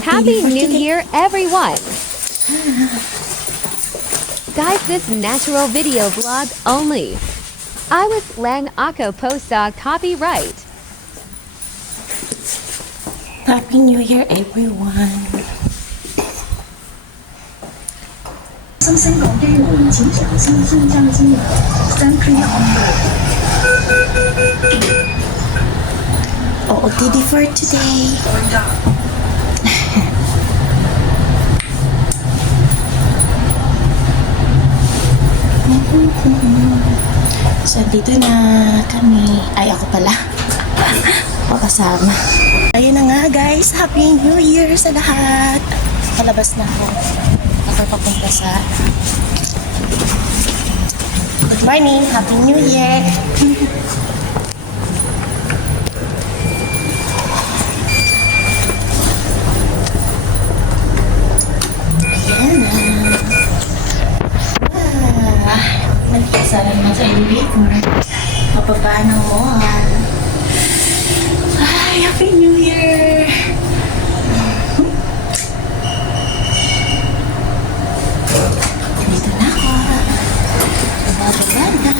Happy New Year, everyone! Guys, this natural video vlog only. I was Lang Ako Postdoc copyright. Happy New Year, everyone! 新星港機門展場新增增資增區一安排。 OOTD for today. So, dito na kami. Ay, ako pala. Ako kasama. Ayun na nga, guys. Happy New Year sa lahat. Palabas na ako. Ako papunta sa... Good morning. Happy New Year. Nagkasara naman sa elevator. Mapabaan ng mall. Ay, Happy New Year! Dito na ako. Babaganda.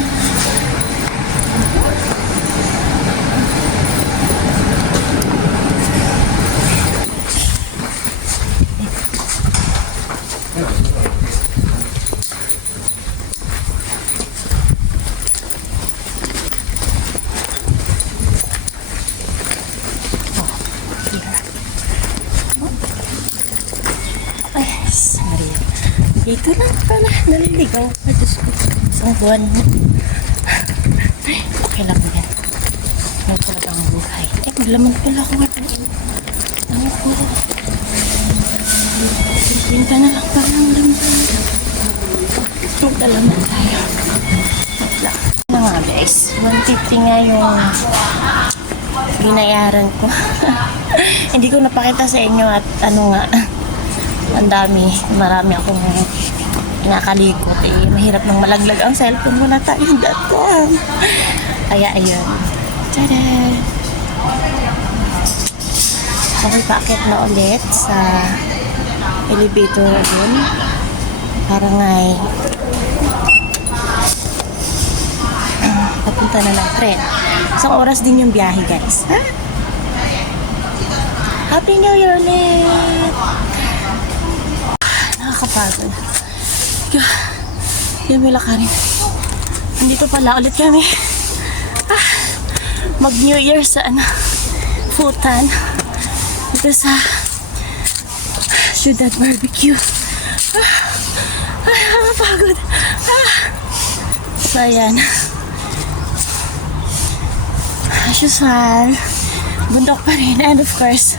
Dito lang pala, naliligaw pa. Diyos ko, isang buwan. Okay lang yan. Ano talagang buhay. Eh, maglaman pala ako ngayon. Ano ko? Pinta na lang pala ng laman. Magdalaman tayo. Wala. Ano nga guys, 150 nga yung binayaran ko. Hindi ko napakita sa inyo at ano nga. Ang dami, marami akong kinakalikot mahirap nang malaglag ang cellphone mo na tayong datang. Kaya ayun. Tada! Okay, paakit na ulit sa elevator dun. Parang ay papunta na ng tren. Isang oras din yung biyahe, guys. Ha? Happy New Year ulit! Nakakapagod. Yan may lakarin. Nandito pala ulit kami. Mag New Year sa Futan. Dito sa Ciudad Barbecue. Ay, nakakapagod. So, ayan. As usual, bundok pa rin. And of course,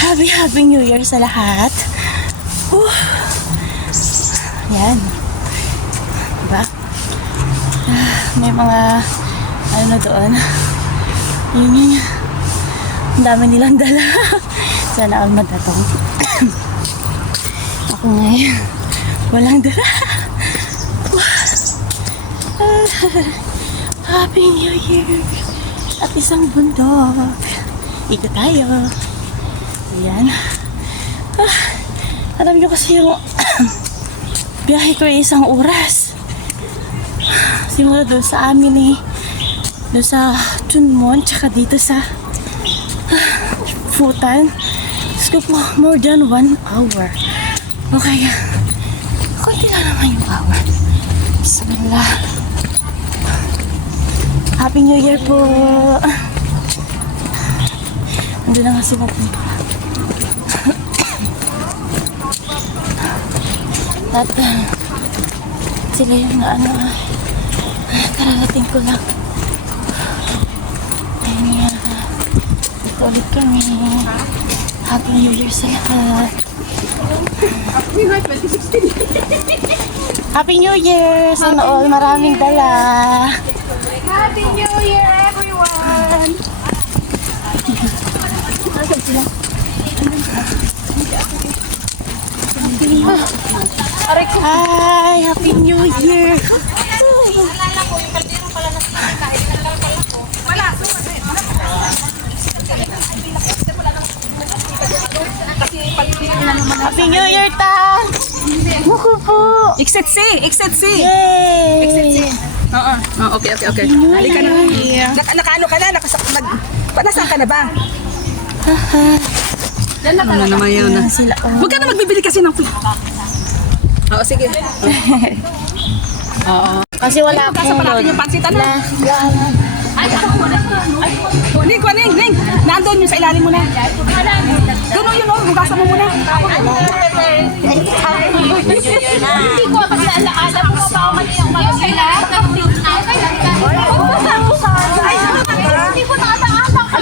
Happy New Year sa lahat. Yan. Diba? May mga ano doon. Yun. Ang dami nilang dala. Sana all madatong. Ako ngayon. Walang dala. Happy New Year. At isang bundok. Ito tayo. Ayan. Alam nyo kasi yung biyahe ko ay isang oras. Simula doon sa amin doon sa Chunmon, tsaka dito sa Futan. Gusto po, more than 1 hour. Okay. Kunti lang naman yung hour. Bismillah. Happy New Year po. Nandun na nga si Papunta. At sila yung kararating ko lang. Ayan nga. Ito ulit kami. Happy New Year sa lahat. Happy New Year! Sana all maraming dala. Happy New Year, everyone! Nasaan sila? Hi! Happy New Year! Nalala ko, yung kaldero pala na sinakain. Nalala pala ko. Wala. Kasi pag Happy New Year, ta! Naku po! Exit C! Exit C! Yay! Oo. Okay. Halika na. Nakaano ka na? Nasaan ka na ba? Ano naman yun? Sila, Huwag ka na magbibili kasi ng Oo, sige. Oo. Kasi wala Kasa akong pa natin load. yung pansit, ano? Ning! Nandun yung sa ilalim mo na. Doon yun, hugasan mo muna. Hindi ko kasi alaala mo pa ako kanina umaga na. Hindi ko nakataasa ka.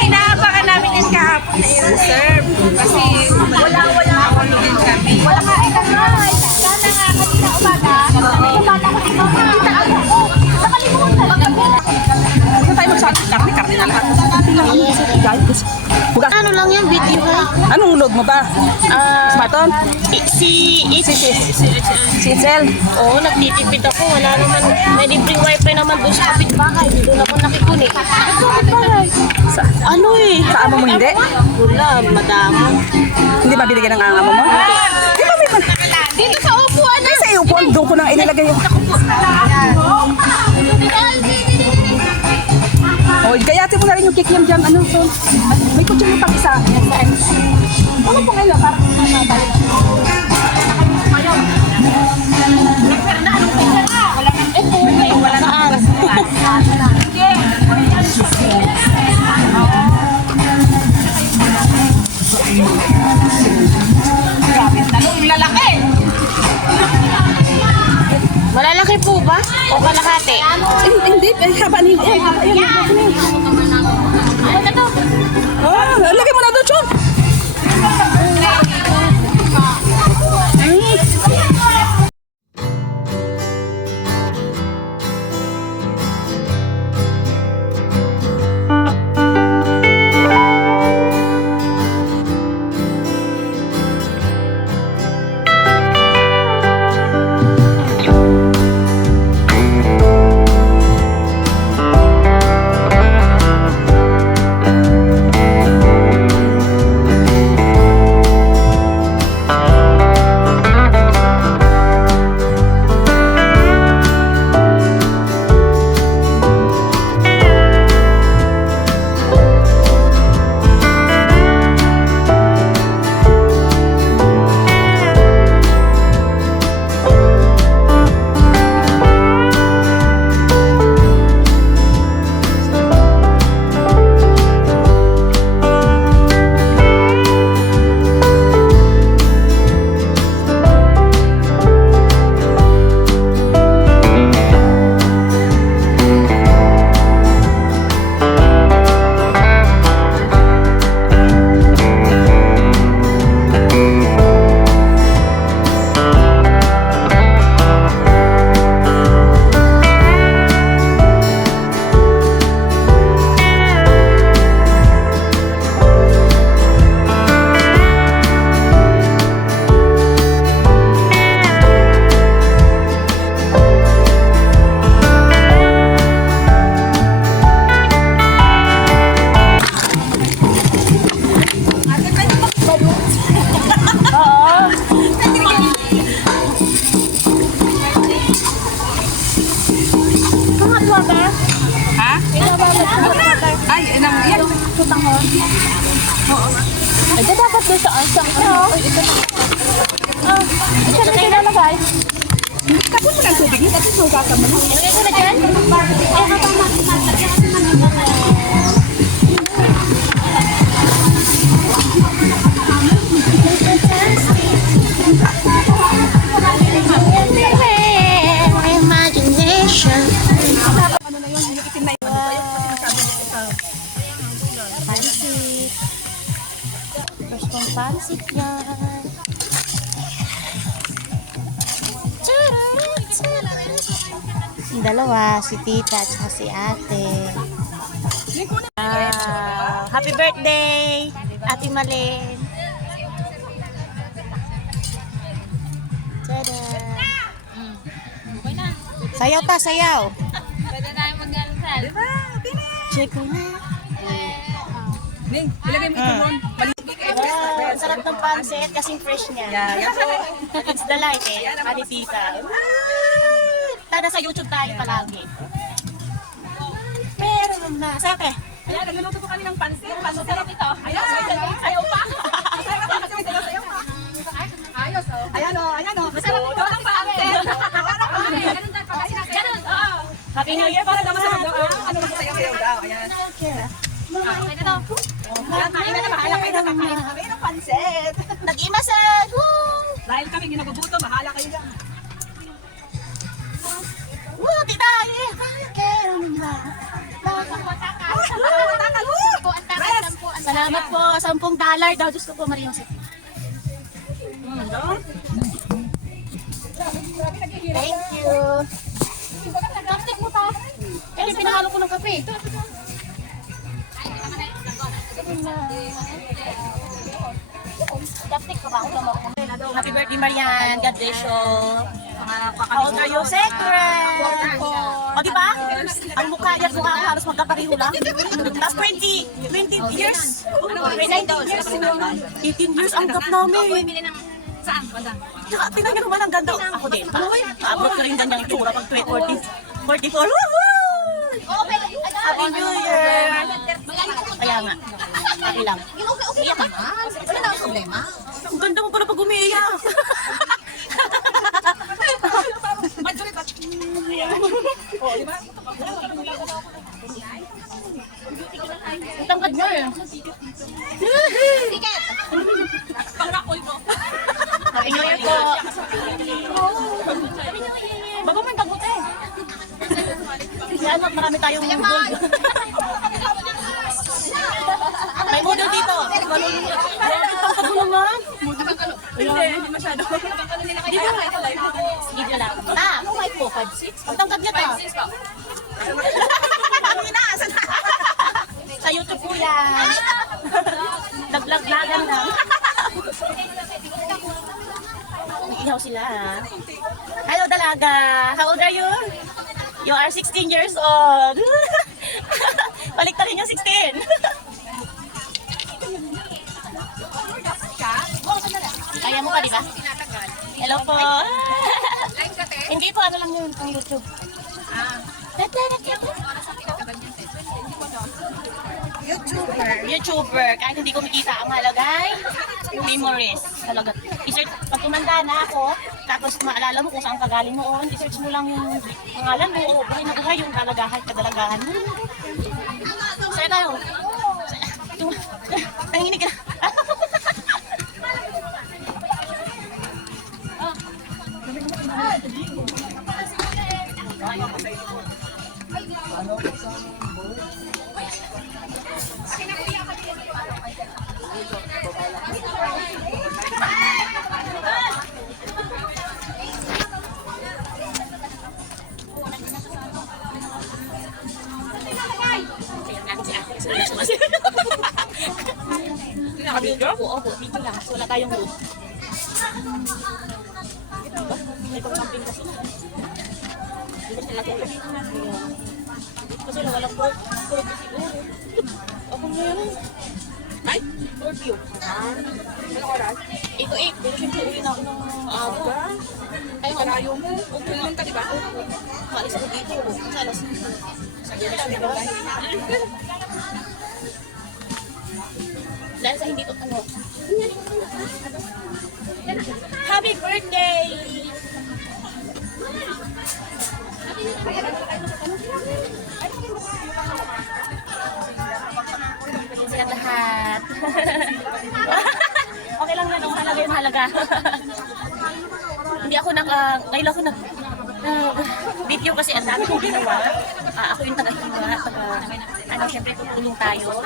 Inaabangan namin yung kahapon na i-reserve. Kasi wala ako din kami. Wala ka ikaw na. Sana nga kanina umaga. Kumata ko si mama. Nakalimutan. Ano tayo magsabi? Karne na lahat. Hugas. Ano lang yung video, ha? Anong load mo ba? Smarton? Si CXL? Oo, nagtitipid ako. Wala naman, may libreng wifi naman doon sa kapitbahay. Hindi doon ako nakikunik. Kapitbahay? Ano eh? Sa amo mo hindi? Wala, madamo. Hindi ba binigyan ng amo mo? Di ba may Dito sa upuan. Ay, sa iupuan, doon ko nang inilagay yung... O, gayatin mo na rin yung kikiam dyan. Ano, so, may kutsyon yung pag-isa. Ano po ngayon? Parang mabalik. Wala na. Yung lalaki. Malalaki po ba? O kalahati? Hindi, haba ni... haba yan. Lagay mo na doon, Chon. Ay, dapat doon sa ansang. Ito na kayo nalagay. Tapos mo ng tubig, tapos hugasan mo. Ilagay ko na dyan. Ay, habang Imagination. Ano na yun? Yung itim na yun. Ayun, kasi nasabi mo ito. Pansit. First kong pansit yan. Yung dalawa, si tita at saka si ate. Happy birthday, Ate Malin. Tada. Sayaw ta, sayaw. pwede tayo mag-alsal. Check mo na. Ning, ilagay mo ito doon. Wow, ang sarap ng pancit kasing fresh niya. Yan po. It's the life eh. Ani tita. Tada sa YouTube tayo palagi. Meron na. Sate. Ayan, nagluluto po kami ng pansit. Masarap ito. Ayan, ayaw pa. Ayos, oh. Ayan, oh. Ayan, oh. Masarap ito ng pansit. Ganun, oh. Happy New Year para naman sa Ano ba sayaw-sayaw daw? Ayan. Okay na to. Ayan, kain na. Bahala kayo na kakain na kami ng pansit. Nag-imasan. Dahil kami ginagubuto, bahala kayo dyan. Woo, tita. Meron na. Salamat po. $10 daw. Diyos ko po, Maria Jose. Thank you. Tapos mo ta. Eh, pinahalo ko ng kape. Tapos ko ba ako? Happy birthday, Marian. God bless you. How old are you? Secret! O, di ba? Ang mukha niya, mukha ko halos magkapareho lang. Tapos 20 years. 19 years. 18 years ang gap namin. Saan? Banda. Tsaka, tingnan niyo naman ang ganda. Ako din. Abot ko rin ganyang itsura pag 44. Woohoo! Happy New Year! Kaya nga. Happy lang. Okay ka ba? Wala na ang problema. Ang ganda mo pala pag umiiyak. Ang tangkad niya eh. Tiket! Happy New Year po. Bago mo yung tagot eh. Yan, marami tayong gold. May model dito. Tangkad mo naman. Hindi masyado. Video lang. Ah, kung may po, 5'6". Ang tangkad niya to. Sa YouTube po yan. Nag-vlog-vlogan lang. Ihaw sila ha. Hello dalaga. How old are you? You are 16 years old. Baliktarin niya 16. Kaya mo pa, di ba? Hello po. Hindi po, ano lang yun pang YouTube. YouTuber. Kahit hindi ko makita ang halagay. Memories. Talaga. I-search, pag tumanda na ako, tapos maalala mo kung saan ka galing noon, i-search mo lang yung pangalan mo, o buhay na buhay yung kalagahan, kadalagahan mo. Saya tayo. Nanginig ka. Nakabidyo? Oo, dito lang. So, wala tayong load. Diba? May pag-camping kasi. Dito sila ko. Kasi na walang pork. Pork siguro. Ako meron. Ay? Pork Anong oras? 8 to 8. Pero siyempre uwi na ako ng aga. Ay, kalayo mo. Tulong ka, diba? Maalis ako dito. Sa alas. Diba? Dahil sa hindi ko ano. Happy birthday! Siya lahat. Okay lang yan, halaga yung halaga. Hindi ako ngayon ako video kasi ang dami kong ginawa. Ako yung taga-hiwa, syempre tutulong tayo.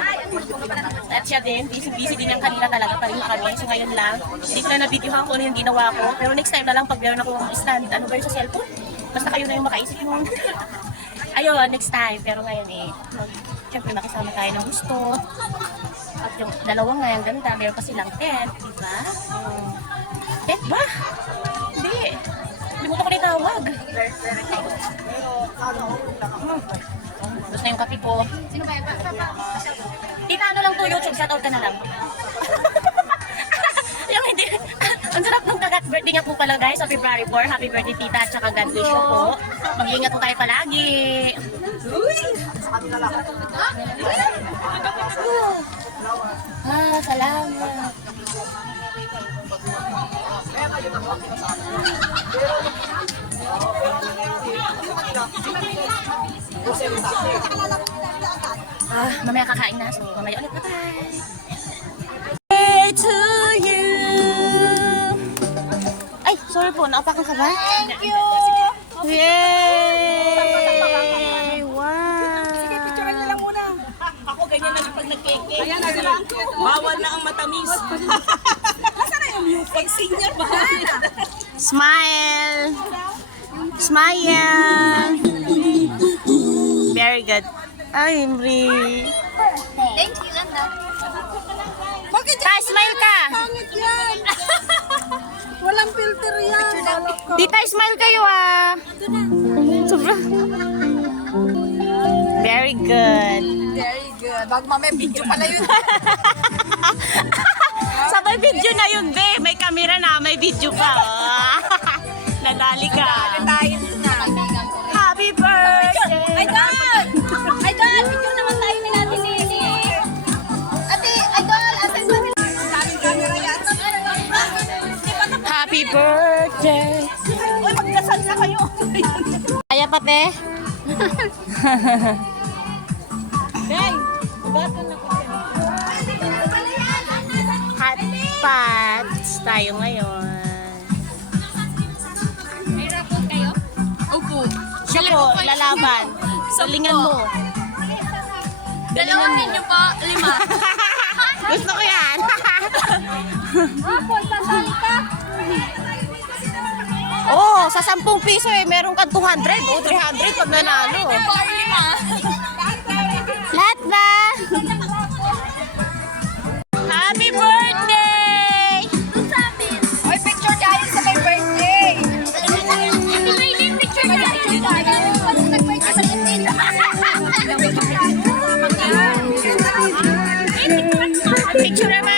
At siya din, busy din yung kanina talaga, pareho kami. So ngayon lang, hindi ko na na-videohan kung ano yung ginawa ko. Pero next time na lang, pag meron akong stand, ano ba yung sa cellphone? Basta kayo na yung makaisip mo. Ayun, next time. Pero ngayon syempre makisama tayo ng gusto. At yung dalawa nga, yung ganda, meron pa silang tent, di ba? Tent ba? Hindi. Limutan ko na tawag. Gusto na yung kape ko. Sino ba yan? Tita, naka-ano lang to YouTube, shoutout ka na lang. Yung hindi, ang sarap nung birthday nga po pala guys, sa February 4. Happy birthday tita at saka God bless you po. Mag-iingat po tayo palagi. Salamat. Mamaya kakain na. So, mamaya ulit. Bye-bye. Hey to you. Ay, sorry po. Naapakan ka ba? Thank you. Yay! Wow! Sige, picturean niyo lang muna. Ako ganyan lang pag nag-keke. Ayan, ayan. Bawal na ang matamis. Nasaan na yung music? Senior ba? Smile! Smile! Very good. Ay, Imri. Thank you, Landa. Bakit Ta, smile ka! pangit yan? Walang filter yan. Tita, smile kayo ah! Sobra. Very good. Very good. Bago mamaya video pala yun. Sabay video na yun, be. May camera na, may video pa. Oh. Nadali ka. Tayo na. Happy birthday! Idol! Idol! Picture naman tayo ni natin si... Ate, Idol! Asan ba nila? Daming camera yan. Happy birthday! Uy, magdasal na kayo. Kaya pa, te? Beng, Hot pots tayo ngayon. May rapot kayo? Opo. Siya po, lalaban. Galingan mo. Dalawang ninyo po, 5. Gusto ko yan. Rapot, sasali ka? Oh, sa 10 piso eh, meron kang 200 o 300 pag nanalo. Lahat ba? Happy birthday! Uy, picture tayo sa my birthday. Picture na tayo. Pag nag-birthday sa LinkedIn. Picture naman.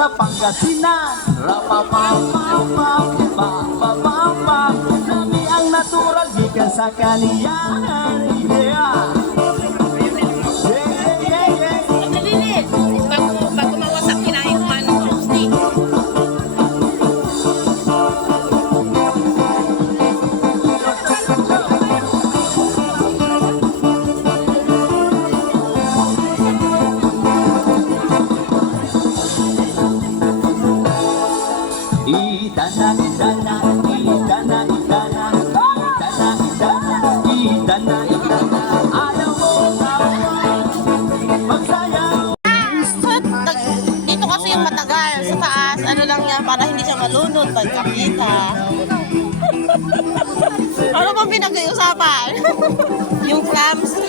Pangasinan, rapapapapapapapapap, nami ang natural gikan sa kaniyan. Yeah. Bago mawasak, kinain ko ng chopstick. Idana, idana, idana, idana, idana, idana, idana, idana, ayaw mo tawag, magsayaw. Dito kasi yung matagal. Sa taas, ano lang yan, para hindi siya malunod pagkakita. Ano bang pinag-iusapan? Yung clams.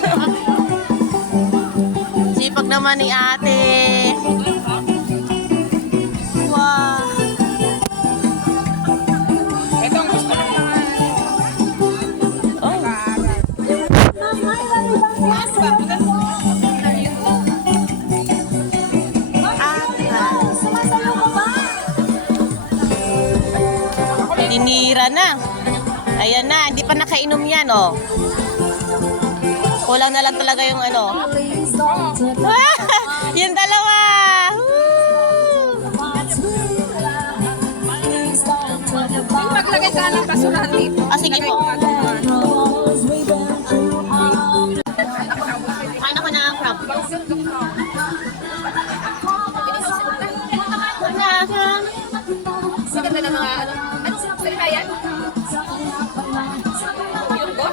Sipag naman ni ate. Wow. Tinira na. Ayan na, hindi pa nakainom yan, oh. Kulang na lang talaga yung ano. Yung dalawa. Maglagay ka ng basurahan dito. Ah, sige po. Kain ako na ang crab. Maganda na mga ano. Ano? Salita yan? Yung go?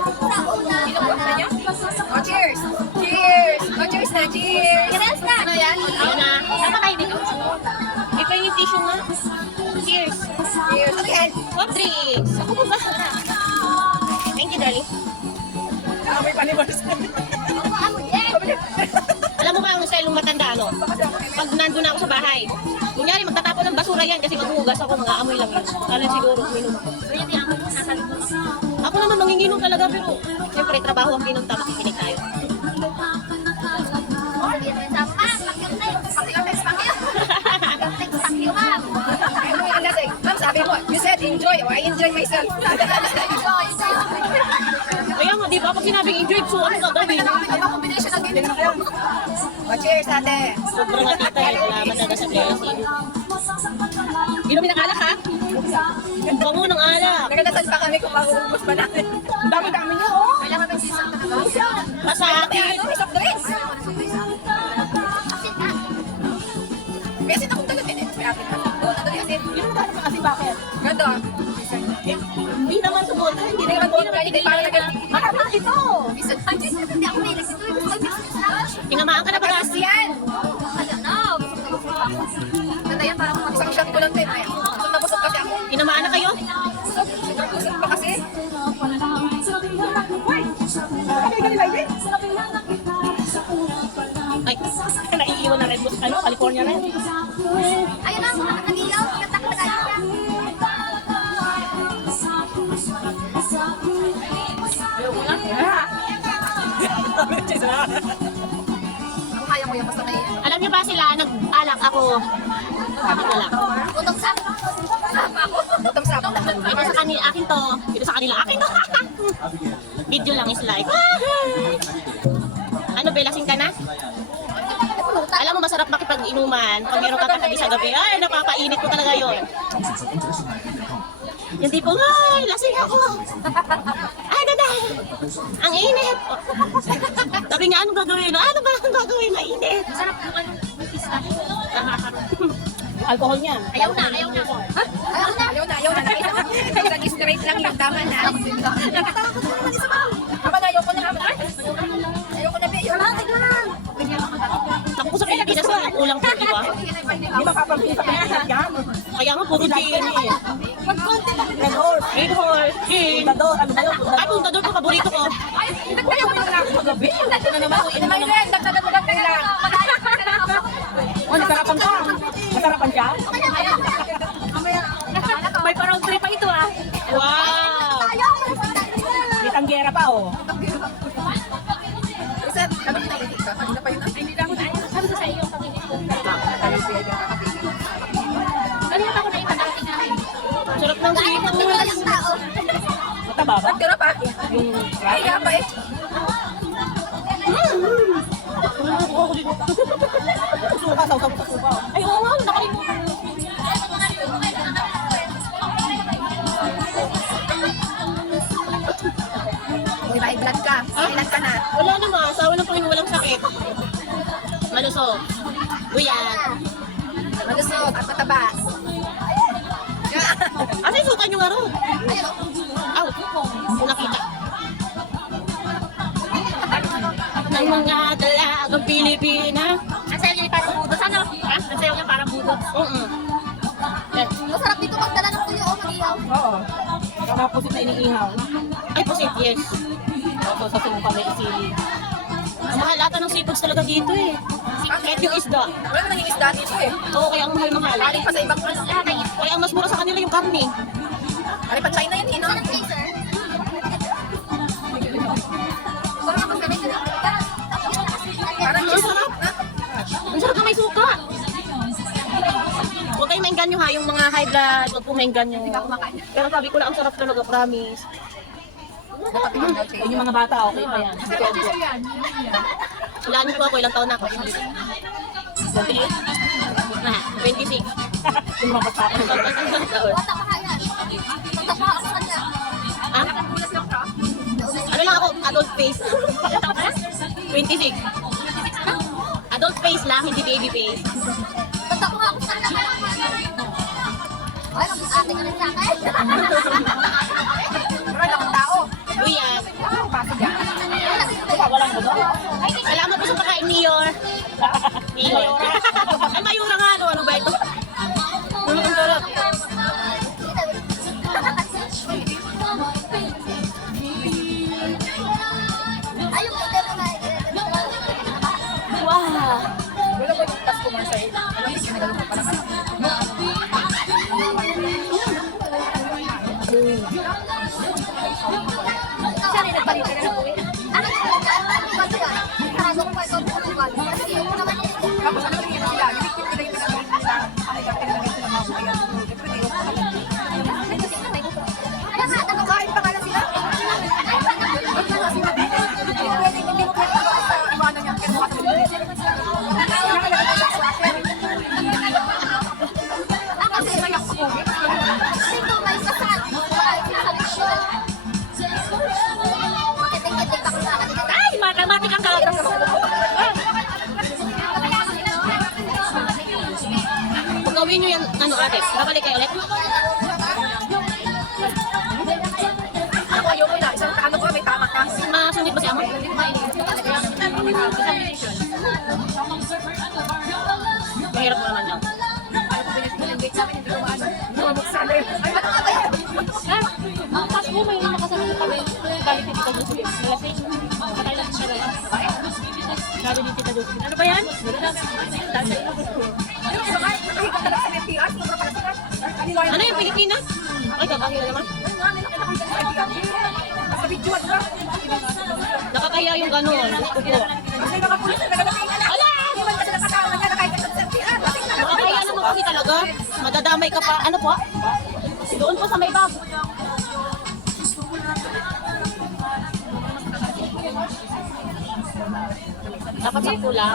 na. Cheers! Cheers na! Ano yan? Ayun na. Tama kayo dito. Ito yung tissue nga. Cheers. Cheers! Ano yan? What drinks? Ako po ba? Thank you, darling. May panibars. Alam mo ba ang style ng matanda, ano? Pag nandun ako sa bahay, kunyari magtatapon ng basura yan kasi maghuhugas ako, mga amoy lang yun. Alam siguro, uminom ako. Ako naman manginginom talaga, pero siyempre trabaho ang pinunta, makikinig tayo. Ma'am, sabi mo, you said enjoy. Oh, I enjoy myself. Kaya nga, di ba? Pag sinabing enjoy, so ano gagawin? Oh, cheers, ate. Sobrang atita eh, wala talaga sa blessing. Inumin ng alak, ha? Ang bango ng alak. Nagdasal pa kami kung mahuhubos pa natin. Ang dami-dami niya, oh. Kailangan ng season talaga. Basta akin. Soft drinks. Kasi akong talaga din. May akin na. Oo, nandun yung asin. Hindi naman talaga kasi bakit? Ganda. Hindi naman tumulong. Hindi Hindi naman vodka, hindi parang nagano. Marami ito. Hindi ako may Tinamaan ka na ba? Yan. no. Ganda yan, parang isang shot ko lang din. Ay, busog na busog kasi ako. Tinamaan na kayo? Sobrang busog pa kasi. Okay, kanila hindi. Ay, naiiwan na Red Bull. Ano? California Red. Ayun na, mga kanilaw. Katak-tagal niya. Ako kaya mo yung basta may Alam niyo ba sila, nag-alak ako. Nag-alak. Utong sa bottom sap. Ito sa kanila, akin to. Ito sa kanila, akin to. Video lang is like. Ano, belasing ka na? Alam mo, masarap makipag-inuman. Pag meron ka katabi sa gabi, ay, napapainit ko talaga yun. Yung tipo, ay, lasing ako. Ay, dada. Ang init. Sabi nga, ano gagawin? Ano ba ang gagawin? Mainit. Sarap yung ano, pistachio. Alcohol niya. Ayaw na, ayaw na. Ha? Ayaw na. Ayaw na. Isang straight lang yung tama na. Nakatakot ko naman isa mo. Tama na, ayoko na naman. Ayoko na, Bea. Naku, sa Pilipinas na ulang po, di ba? Hindi makapag-isa ka yan. Kaya nga, puro gin eh. Mag-content ako. Red horse. Red horse, gin. Puntador. Ano ba yun? Ay, puntador ko, paborito ko. Ay, nagtayo mo lang ako magabi. Ito na naman, kung inom Ay, na Ren, dagdagan lang. Oh, nasarapan ka. Nasarapan ka? May parang trip pa ito ah. Wow! May tanggera pa, oh. Kanina pa ako na ipadating namin. Sarap ng sipon. Yung tao. Mataba ba? Tira pa. Ay, pa eh. Suka, sausaw sa suka. Ay, oo nga, nakalimutan. Uy, may blood ka. Ilan ka na? Wala naman, asawa ng Panginoon, walang sakit. Malusog. Buyan. Malusog at mataba. Ano yung suka nyo nga ro? Aw, nakita. Ng mga dalagang Pilipina. Ang sayo niya parang budos ano? Ha? Ang sayo niya parang budos. Oo. Masarap dito magdala ng tuyo o mag-ihaw. Oo. Tapos ito iniihaw. Ay, pusit, yes. Ito sa sumpa may isili. Ang mahal ata ng seafoods talaga dito eh. Kahit yung isda. Wala namang yung isda dito eh. Oo, kaya ang mahal-mahal. Galing pa sa ibang ano. Kaya ang mas mura sa kanila yung karne. Galing pa China yun, no? Sarap kayo, sir. Parang ako sanay ka na. Parang Ang sarap. Ang sarap na may suka. Huwag kayong maingganyo ha, yung mga high blood, huwag po maingganyo. Pero sabi ko na ang sarap talaga, promise. yung mga bata, okay pa yan. Wala niyo po ako, ilang taon na ako. 28? Ah, 26. Yung mga bata. Bata pa kaya. Bata pa ako kanya. Ha? Ano lang ako, adult face. 26. Adult face lang, hindi baby face. Bata pa ako kanya. Ay, ate ka rin sa akin. Marami akong tao. Uyan. Pasok yan. Salamat po sa pagkain niyo. Mayor. Mayor. Ay, Mayura nga, ano? Ano ba ito? Ang sarap. Wow. Wala ba yung customer sa'yo? Alam mo, sinagaling mo pala ka. Siya rin nagpalit ka na ng uwi. Ano yung Tarago ko pa ito. Tapos ano rin yan sila? Yung victim nila yung pinagaling nila. Ay, kapit nila sila mga buhay. Siyempre, di ko Ano nga, nakakain pa ka na sila? Hindi mo pwede sa iwanan niya. Pero kasi Kasi may ako. Sino may sasad? Kiting-kiting ako sa kanila. Ay, matematik ang kalagang. Kung gawin nyo yan, ano ate, babalik kayo ulit? ako ayoko na. Isang ano ko, may tama ka. Masungit ba si Amo? Mahirap mo naman lang. Ay, kung pinag-engage namin, hindi ko maano. Bumabuksan eh. Ay, ano nga ba yan? Ang taas mo, may nakasama kami. Galit ni Tita Josephine. Malasing. Patay lang siya lang. Sabi ni Tita Josephine. Ano ba yan? Yung iba nga, nakahiga ka lang sa MTR. Sobra pala sila. Kanilayan Ano yung Pilipinas? Ay, kakahila naman. may nakita ko sa MTR. Sa video, ano ba? Nakakaya yung gano'n. Gusto ko. Kasi nakapulis na nagalating. Ala! Hindi man kasi nakasama niya, nakahigit sa MTR. Kasi Nakakaya naman kasi talaga. Madadamay ka pa. Ano po? Doon po sa may bag. Dapat sa pula.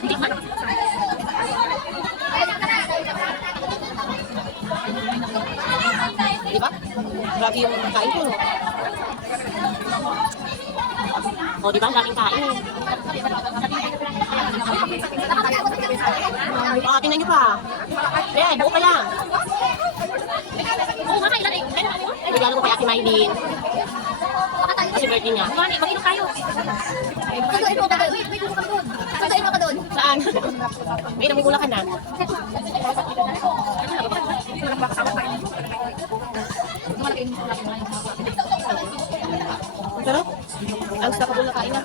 Hindi man. Di ba? Grabe yung kain ko. O, di ba? Daming kain. Tingnan nyo pa. Yeah, buo pa lang. Oo, makailan eh. Regalo ko kay Ate Maylin. Kasi birthday niya. Mag-inom tayo. Sunduin mo ka doon. Wait, mo ka doon. Sunduin mo ka doon. Saan? May namumula ka na. Pero, ang sarap ko na kain na.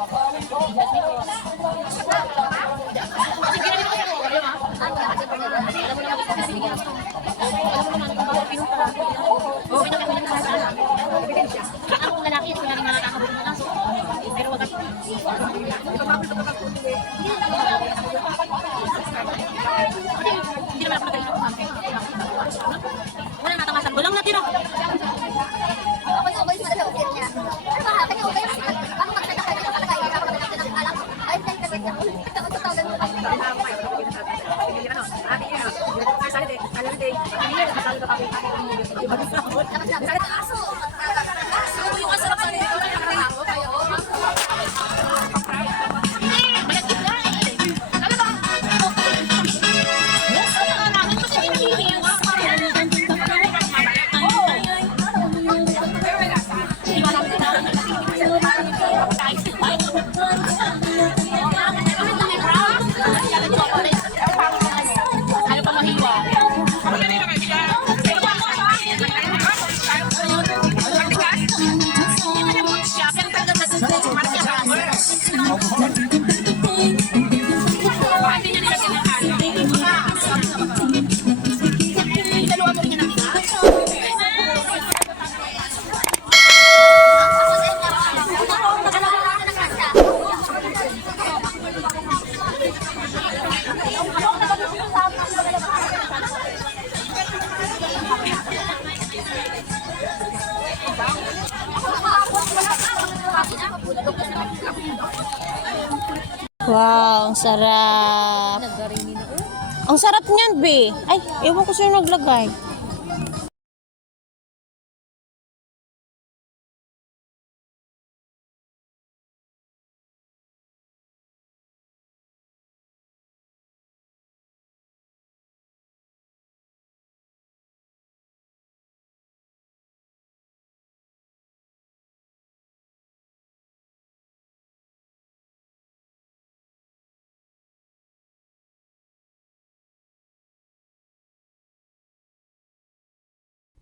Ako lalaki, kaya rin nakakabulong na lang. Pero wag ako. Hindi naman ako nagkalito. Wala natamasan. Walang natira. Ako yung umalis na sa hotel niya. Ano ba? Kanya umalis. Ako magkakita ka na palagay. Ako magkakita ng alam. Ay, dahil ka rin ako. Ito, tawagan mo kasi. Dapat na aso. Aso yung asarap sa nito. Ano pa mahiwa? Wow, ang sarap. Ang sarap niyan, be. Ay, ewan ko sino naglagay.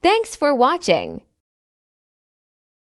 Thanks for watching.